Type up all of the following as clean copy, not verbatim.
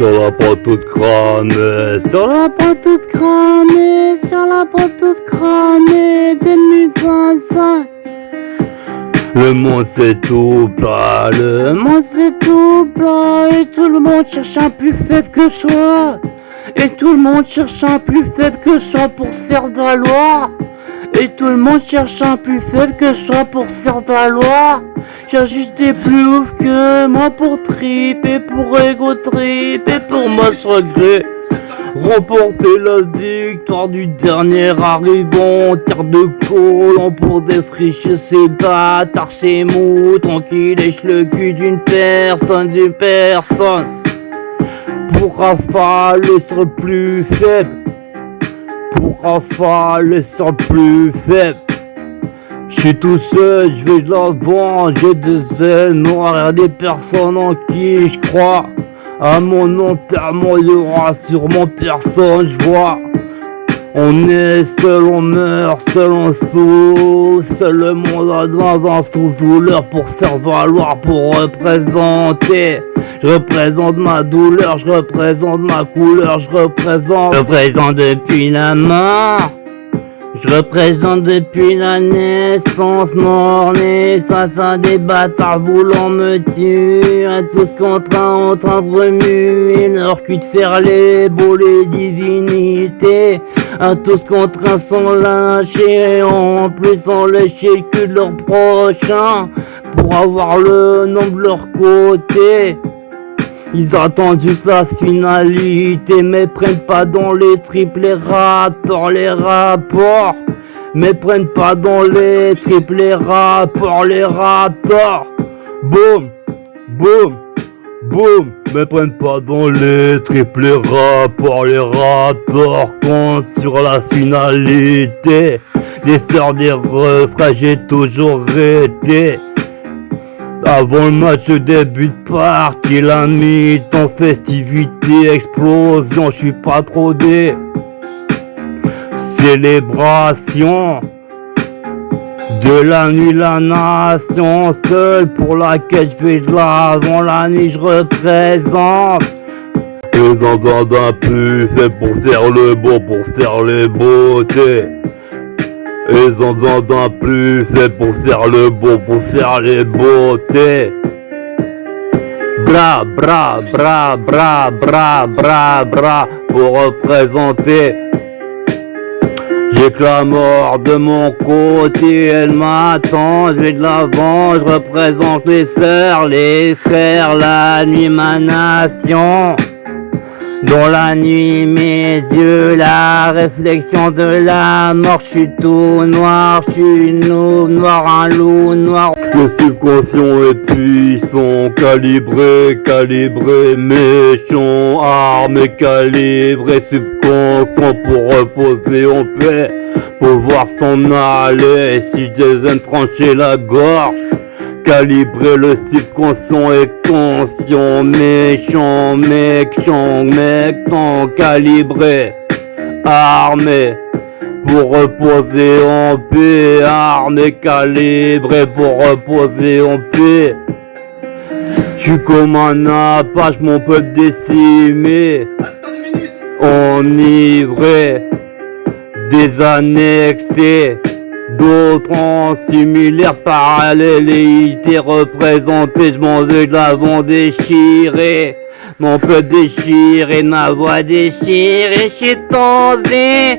Sur la porte toute cramée, sur la porte toute cramée, sur la porte toute cramée, 2025. Le monde c'est tout plat, le monde c'est tout plat, et tout le monde cherche un plus faible que soi. Et tout le monde cherche un plus faible que soi pour se faire valoir. Et tout le monde cherche un plus faible que soi pour se faire valoir. Cherche juste des plus ouf que moi pour triper, pour ego trip et pour moi se regret. Remporter la victoire du dernier arrivant, terre de colons pour défricher ses bâtards, ses moutons qui lèchent le cul d'une personne, pour rafaler sur le plus faible, pour rafaler sur le plus faible. Je suis tout seul, je vais de l'avant, j'ai des ailes noires et des personnes en qui je crois. À mon enterrement, il y aura sûrement personne, je vois. On est seul, on meurt, seul on souffre. Seul le monde a dans sous-douleur pour se faire valoir, pour représenter. Je représente ma douleur, je représente ma couleur, je représente depuis la mort. Je représente depuis la naissance, mort-né face à des bâtards voulant me tuer. À tous en train de remuer leur cul de faire les beaux, les divinités. À tous train sont lâchés et en plus ont léché le cul de leur prochain pour avoir le nom de leur côté. Ils attendent juste la finalité, mais prennent pas dans les tripes les rapports, mais prennent pas dans les tripes les rapports, boum, boum, boum, mais prennent pas dans les tripes les rapports, comptent sur la finalité. Des sœurs des refrains, j'ai toujours été. Avant le match, le début de partie, la mi-temps, festivité, explosion, je suis pas trop des célébration de la nuit, la nation seule pour laquelle je vais de l'avant, la nuit je représente. Ils entendent un plus fait pour faire le beau, pour faire les beautés. Ils ont besoin d'un plus fait pour faire le beau, pour faire les beautés. Bra, bra, bra, bra, bra, bra, bra, pour représenter. J'ai que la mort de mon côté, elle m'attend, je vais de l'avant, je représente les sœurs, les frères, la nuit, ma nation. Dans la nuit, mes yeux, la réflexion de la mort, je suis tout noir, je suis une loupe noire, un loup noir. Le subconscient est puissant, calibré, méchant, armé, calibré, subconscient pour reposer en paix, pouvoir s'en aller, si je devais me trancher la gorge. Calibrer le subconscient et conscient, méchant, calibré, armé, pour reposer en paix, armé, calibré, pour reposer en paix. J'suis comme un apache, mon peuple décimé, enivré, désannexé. D'autres en similaire parallélité représentée, je m'en vais de l'avant déchiré. Mon peuple déchiré, ma voix déchirée, je suis tendu.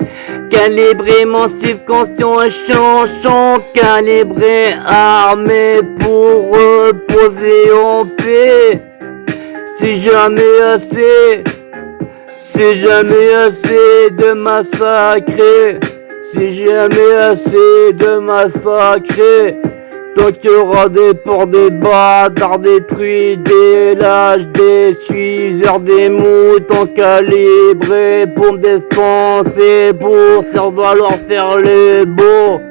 Calibré, mon subconscient est chanchant, calibré, armé pour reposer en paix. Si jamais assez de massacrer. Si jamais assez de massacrer, tant qu'il y aura des porcs, des bâtards détruits, des lâches, des suiveurs, des moutons calibrés pour me défoncer, pour faire valoir faire les beaux,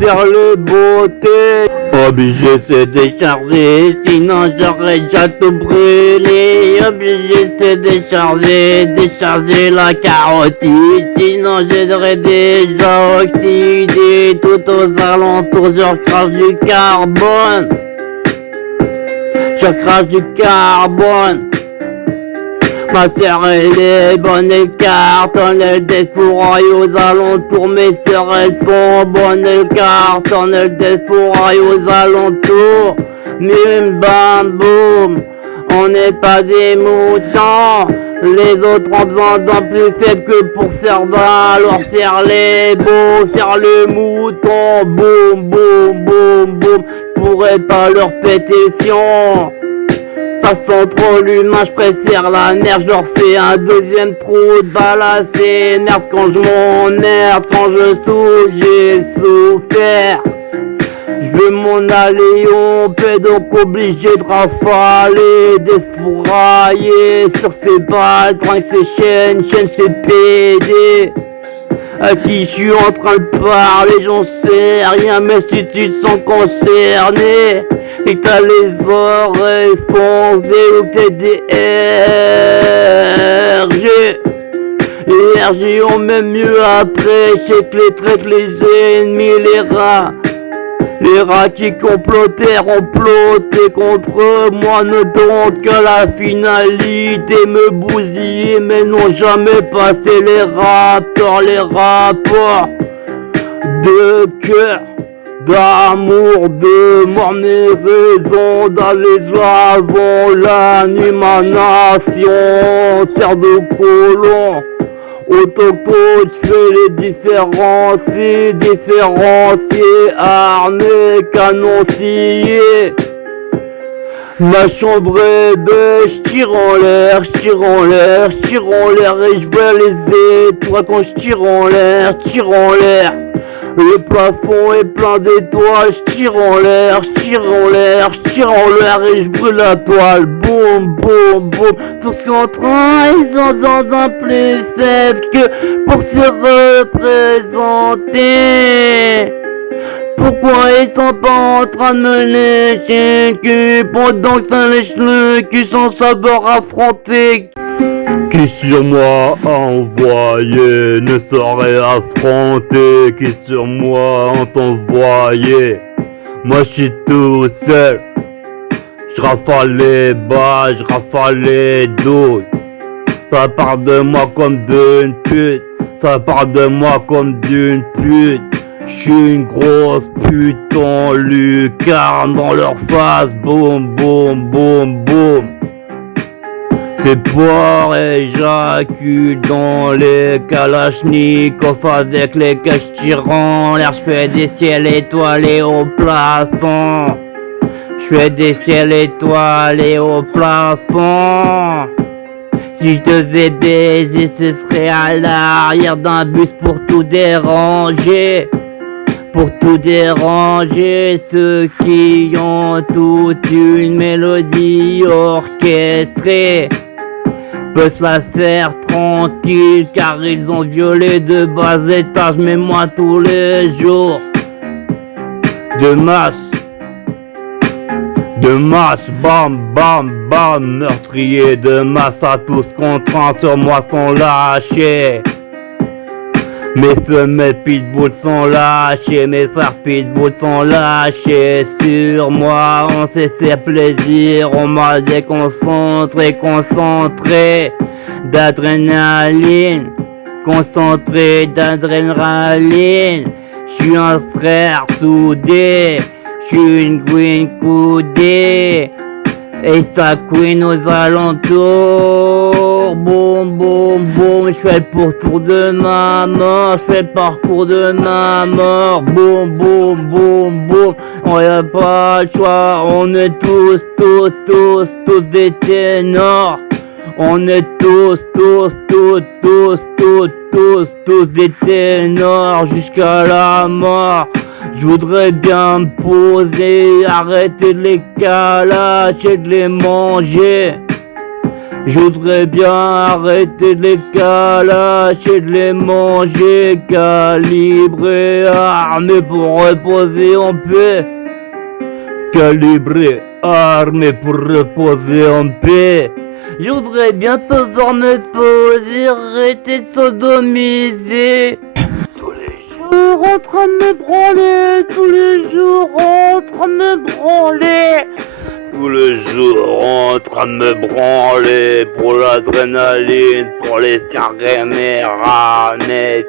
faire les beautés. Obligé c'est décharger, sinon j'aurais déjà tout brûlé. Obligé c'est décharger la carotide, sinon j'aurais déjà oxydé. Tout aux alentours, je crache du carbone. Je crache du carbone. Ma sœur elle est bonne, elle cartonne, elle défouraille aux alentours. Mes sœurs elles sont bonnes, elles cartonnent, elles défouraille aux alentours. Mime bam boum, on n'est pas des moutons. Les autres ont besoin d'un plus faible que pour certains. Alors faire les beaux, faire le mouton. Boum boum boum boum, pourrais pas leur péter fion. Ça sent trop l'humain, je préfère la merde, je leur fais un deuxième trou de balle assez merde quand je m'emmerde, quand je souffre, j'ai souffert. Je veux m'en aller au paix, donc obligé de rafaler, défourailler sur ces balles, trinque ces chaînes ces PD. À qui je suis en train de parler, j'en sais rien, mais si tu te sens concerné et que t'as les oreilles foncées ou que t'es des RG, les RG ont même mieux après, je sais que les traites, les ennemis, les rats qui complotèrent ont ploté contre moi, ne tentent qu'à la finalité, me bousiller mais n'ont jamais passé les rapports de cœur, d'amour, de mort, mes raisons d'aller avant l'animation, terre de colons. Autochtone, je fais les différenciés, armés, canonciers. Ma chambre est belle, je tire en l'air, et je vois les étoiles quand je tire en l'air. Le plafond est plein d'étoiles, je tire en l'air, et je brûle la toile. Boum, boum, boum. Tous contre un, ils ont besoin d'un plus faible que pour se représenter. Pourquoi ils sont pas en train de me lécher le cul pendant que ça lèche le cul sans savoir affronter? Qui sur moi envoyé ne saurait affronter, qui sur moi ont envoyé. Moi je suis tout seul, je rafale les balles, je rafale les douilles. Ça part de moi comme d'une pute, ça part de moi comme d'une pute. J'suis une grosse pute en lucarne dans leur face, boum boum boum boum. Ces porcs éjaculent dans les kalachnikovs avec les caches tirant l'air. J'fais des ciels étoilés au plafond. J'fais des ciels étoilés au plafond. Si je devais baiser, ce serait à l'arrière d'un bus pour tout déranger. Pour tout déranger, ceux qui ont toute une mélodie orchestrée peuvent la faire tranquille car ils ont violé de bas étages, mais moi tous les jours de masse, bam bam bam, meurtrier de masse à tous contre un sur moi sont lâchés. Mes femelles pitbulls sont lâchés, mes frères pitbulls sont lâchés. Sur moi on s'est fait plaisir, on m'a déconcentré, concentré d'adrénaline, concentré d'adrénaline. J'suis un frère soudé, j'suis une queen coudée, et sa queen aux alentours. Boum boum boum, j'fais le pourtour de ma mort, j'fais le parcours de ma mort. Boum boum boum boum, on a pas le choix, on est tous des ténors. On est tous des ténors jusqu'à la mort. Je voudrais bien me poser, arrêter de les calacher, de les manger. Je voudrais bien arrêter de les calacher, de les manger, calibré, armé pour reposer en paix. Calibré, armé pour reposer en paix. Je voudrais bien pouvoir me poser, arrêter de sodomiser. Tous les jours en train de me branler, tous les jours en train de me branler. tout le jour en train de me branler pour l'adrénaline, pour les faire aimer,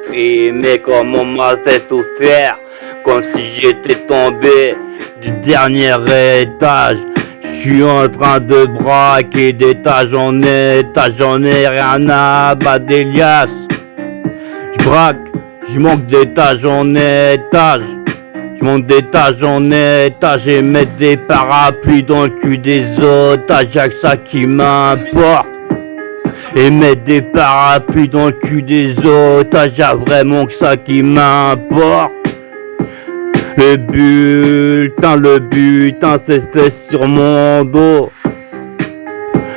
trimer comme on m'a fait souffrir, comme si j'étais tombé du dernier étage. Je suis en train de braquer d'étage en étage, j'en ai rien à battre des liasses. Je braque, je monte d'étage en étage. Je monte d'étage en étage et mettre des parapluies dans le cul des otages, y'a que ça qui m'importe. Et mettre des parapluies dans le cul des otages, y'a vraiment que ça qui m'importe. Le butin c'est fait sur mon dos.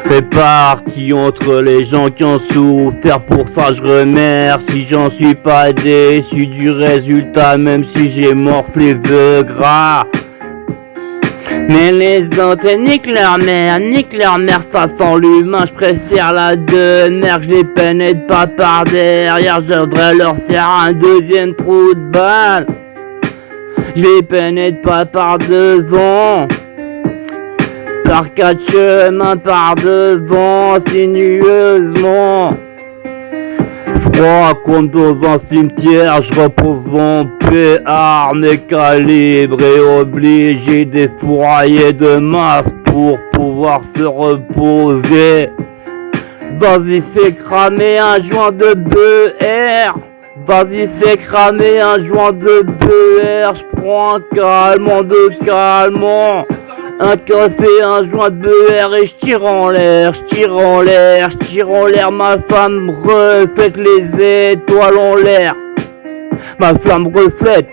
Réparti entre les gens qui ont souffert, pour ça je remercie. J'en suis pas déçu du résultat, même si j'ai morflé le gras. Mais les autres, nique leur mère, ça sent l'humain. Je préfère la demeure, je les pénètre pas par derrière. Je devrais leur faire un deuxième trou de balle. Je les pénètre pas par devant. Par quatre chemins par devant, sinueusement. Froid comme dans un cimetière, je repose en paix, armé, calibré, obligé d'effourailler de masse pour pouvoir se reposer. Vas-y fais cramer un joint de BR. Vas-y fais cramer un joint de BR. J'prends un calmant de calmant. Un café, un joint de BR et je tire en l'air, ma femme reflète les étoiles en l'air. Ma flamme reflète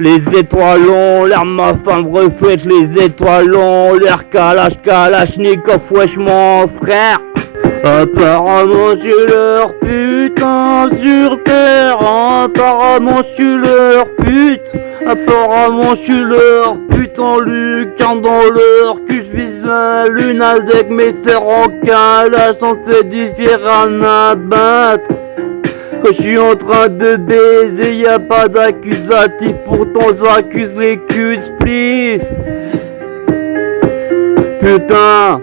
les étoiles en l'air, ma femme reflète les étoiles en l'air. Kalachnikov, wesh mon frère. Apparemment je suis leur putain sur terre. Apparemment je suis leur pute. Apparemment je suis leur putain lucarne dans leur cul. Je vise la lune avec mes serres en calage, sans se différent à battre. Quand je suis en train de baiser, y'a pas d'accusatif, pourtant j'accuse les culs de spliff. Putain,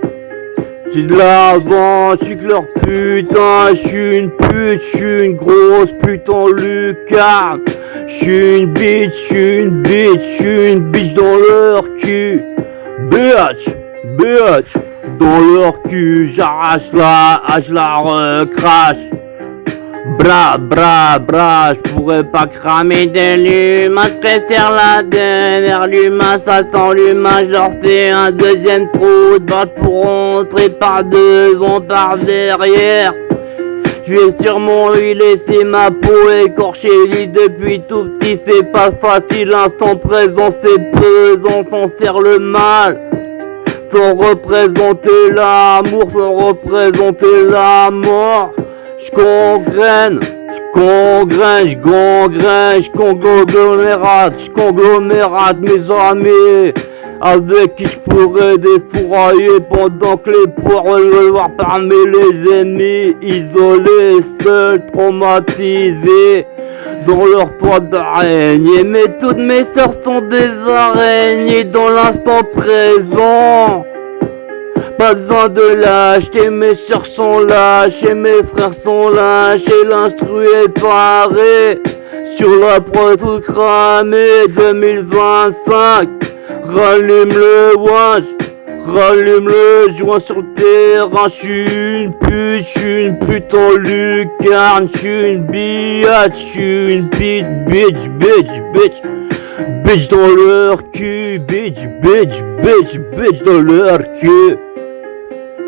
j'ai de l'avant, j'suis que leur putain, j'suis une pute, j'suis une grosse pute en lucarne. J'suis une bitch, j'suis une bitch dans leur cul. Bitch, dans leur cul, j'arrache la hache, la recrache. Bra, j'pourrais pas cramer de l'humain, j'préfère la dernière. L'humain, ça sent l'humain, j'leur fais un deuxième trou de balle pour rentrer par devant, par derrière. J'vais sûrement y laisser ma peau écorchée, lit depuis tout petit, c'est pas facile, l'instant présent c'est pesant, sans faire le mal. Sans représenter l'amour, sans représenter la mort. J'congrène, j'conglomérate mes amis, avec qui j'pourrais défourailler pendant que les poires veulent voir parmi les ennemis, isolés, seuls, traumatisés, dans leur toit d'araignée. Mais toutes mes sœurs sont des araignées dans l'instant présent. Pas besoin de lâcher, mes sœurs sont lâchées, mes frères sont lâchés, l'instru est paré. Sur la prod tout cramé, 2025. Rallume le wash, rallume le joint sur le terrain. J'suis une pute en lucarne, j'suis une biatch, j'suis une bitch. Bitch dans leur cul, bitch dans leur cul.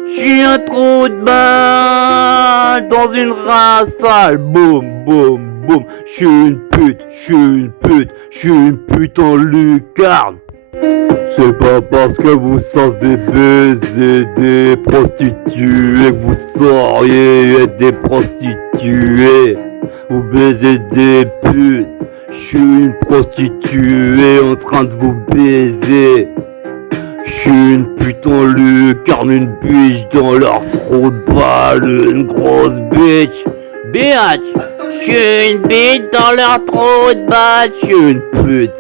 J'suis un trou de balle dans une rafale, boum. J'suis une pute en lucarne. C'est pas parce que vous savez baiser des prostituées que vous sauriez être des prostituées ou baiser des putes. J'suis une prostituée en train de vous baiser. J'suis une pute en lucarne, une biche dans leur trou de balle, une grosse bitch. J'suis une bite dans leur trou de balle, j'suis une pute.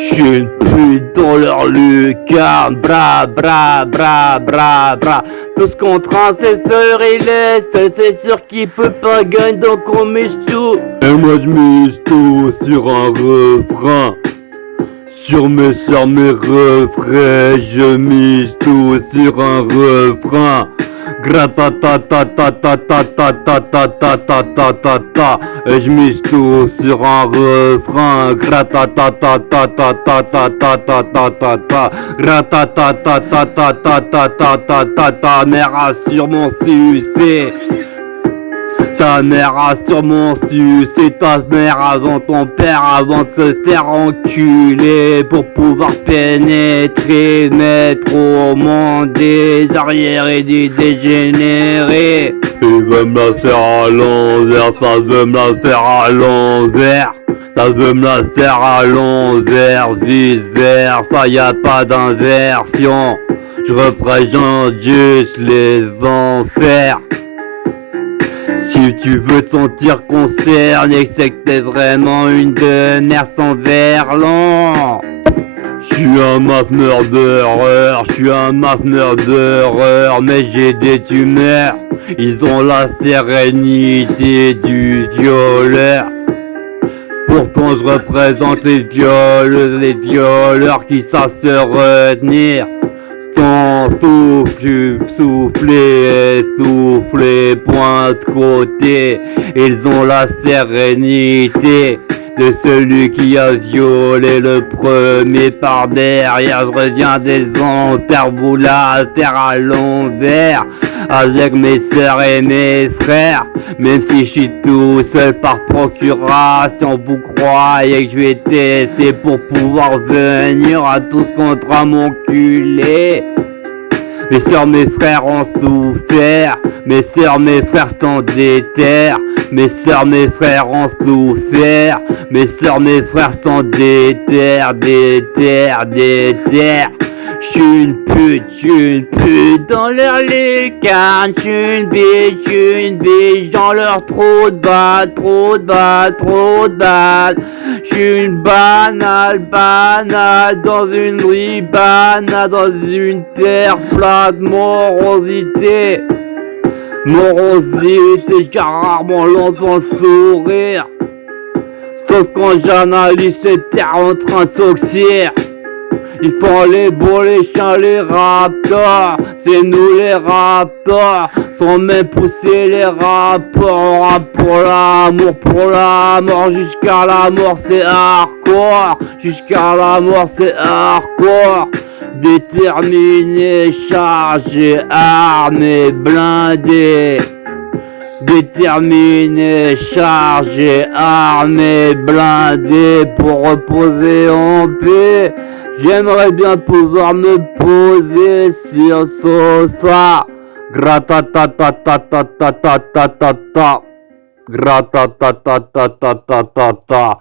J'suis une pute dans leur lucarne, bra bra bra bra bra. Tous contre un, c'est sûr il est seul, c'est sûr qu'il peut pas gagner donc on mise tout. Et moi j'mise tout sur un refrain. Sur mes refrains, je mise tout sur un refrain. Gratatatatatatatatatatatatatata. Et je mise tout sur un refrain. Gratatatatatatatatatatata. Gratatatatatatatatatatata. Mère a sur mon succès. Ta mère a sûrement su, c'est ta mère avant ton père, avant de se faire enculer pour pouvoir pénétrer, mettre au monde des arrières et des dégénérés. Il veut me la faire à l'envers, ça veut me la faire à l'envers. Ça veut me la faire à l'envers, vice versa, y a pas d'inversion. Je représente juste les enfers. Si tu veux te sentir concerné, c'est que t'es vraiment une de merde sans verlan. J'suis un mass murderer, j'suis un mass murderer, mais j'ai des tumeurs. Ils ont la sérénité du violeur. Pourtant je représente les violeurs qui savent se retenir. Sans souffler, point de côté. Ils ont la sérénité de celui qui a violé le premier par derrière. Je reviens des enfers, vous la faire à l'envers. Avec mes sœurs et mes frères. Même si je suis tout seul par procuration, vous croyez que je vais tester pour pouvoir venir à tous contre mon culé. Mes sœurs, mes frères ont souffert. Mes sœurs, mes frères sont déter. Mes sœurs, mes frères ont souffert. Mes sœurs, mes frères sont déter. J'suis une pute dans leur lucarne. J'suis une biche dans leur trou de balle, J'suis une banale dans une rue banale, dans une terre plate, morosité, j'ai rarement l'entends sourire. Sauf quand j'analyse cette terre en train de s'oxyre. Ils font les beaux, les chiens, les raptors. C'est nous les raptors. Sans même pousser les rapports. On rappe pour la mort. Jusqu'à la mort c'est hardcore. Jusqu'à la mort c'est hardcore. Déterminé, chargé, armé, blindé. Déterminé, chargé, armé, blindé pour reposer en paix. J'aimerais bien pouvoir me poser sur le sofa. Gratatatatatatatata. Gratatatatata.